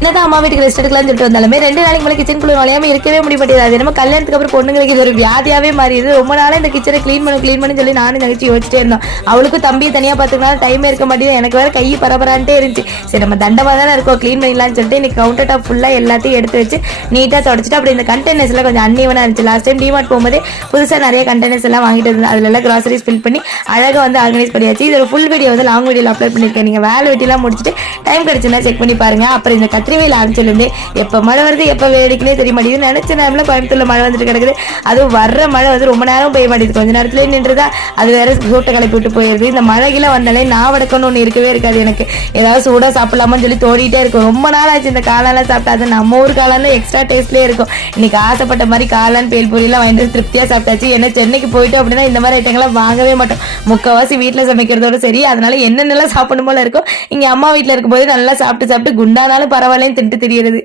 என்னதான் அம்மா வீட்டுக்கு ரெஸ்ட் எடுக்கலாம்னு சொல்லிட்டு வந்தாலுமே 2 நாளைக்கு மேலே கிச்சனுக்குள்ள நுழையாம இருக்கவே முடிய மாட்டேங்குது. அது நம்ம கல்யாணத்துக்கு அப்புறம் பொண்ணுங்களுக்கு இது ஒரு வியாதியாவே மாறிடுது. ரொம்ப நாளா இந்த கிச்சனை க்ளீன் பண்ணு சொல்லி நானும் நினைச்சு யோசிச்சிட்டே இருந்தோம். அவளுக்கும் தம்பியை தனியா பாத்துக்கலாம் டைமே இருக்க மாட்டேங்குது. எனக்கு வேற கை பரபரான்ட்டே இருந்துச்சு. சரி நம்ம தண்டமா தானே இருக்கோம் க்ளீன் பண்ணிடலாம்னு சொல்லிட்டு இன்னைக்கு கவுண்டர் டாப் ஃபுல்லா எல்லாத்தையும் எடுத்து வச்சு நீட்டா தொடச்சிட்டு அப்படி இந்த கண்டெய்னர்ஸ் எல்லாம் கொஞ்சம் அன்னியவனா இருந்துச்சு. லாஸ்ட் டைம் டிமார்ட் போகும்போது புதுசா நிறைய கண்டெய்னர்ஸ் எல்லாம் வாங்கிட்டு இருந்தேன். அதுல எல்லாம் கிராசரிஸ் ஃபில் பண்ணி அழகா வந்து ஆர்கனைஸ் பண்ணியாச்சு. இது ஒரு ஃபுல் வீடியோ வந்து லாங் வீடியோல அப்லோட் பண்ணிருக்கேன். நீங்க வேலை வெட்டிலாம் முடிச்சுட்டு டைம் கிடைச்சுன்னா செக் பண்ணி பாருங்க. அப்புறம் இந்த கத்திரிவேல் ஆரம்பிச்சிருந்து எப்ப மழை வருது எப்ப வேடிக்கனே தெரிய மாட்டேங்குது. நினைச்ச நேரம்ல கோயம்புத்தூர்ல மழை வந்துட்டு கிடக்குது. அதுவும் வர்ற மழை வந்து ரொம்ப நேரம் பெய்ய மாட்டேங்குது. கொஞ்ச நேரத்துல நின்றுதா அது வேற சூட்டை கிளப்பி விட்டு போயிருது. இந்த மழையில வந்தாலே நான் வடக்கணும்னு ஒன்று இருக்கவே இருக்காது. எனக்கு ஏதாவது சூடா சாப்பிடலாமான்னு சொல்லி தோடிட்டே இருக்கும். ரொம்ப நாள் ஆச்சு இந்த காளான்லாம் சாப்பிட்டாது. நம்ம ஊர் காளான்ல எக்ஸ்ட்ரா டேஸ்ட்லேயே இருக்கும். இன்னைக்கு ஆசைப்பட்ட மாதிரி காளான் பேல்பூரியெல்லாம் வாங்கிட்டு திருப்தியா சாப்பிட்டாச்சு. ஏன்னா சென்னைக்கு போயிட்டு அப்படின்னா இந்த மாதிரி ஐட்டங்கள்லாம் வாங்கவே மாட்டோம். முக்கால்வாசி வீட்டில் சமைக்கிறதோட சரி. அதனால என்னென்னலாம் சாப்பிடும் போல இருக்கும். இங்க அம்மா வீட்டில் இருக்கும்போது நல்லா சாப்பிட்டு குண்டானாலும் பரவாயில்லன்னு தின்ட்டு தெரியுது.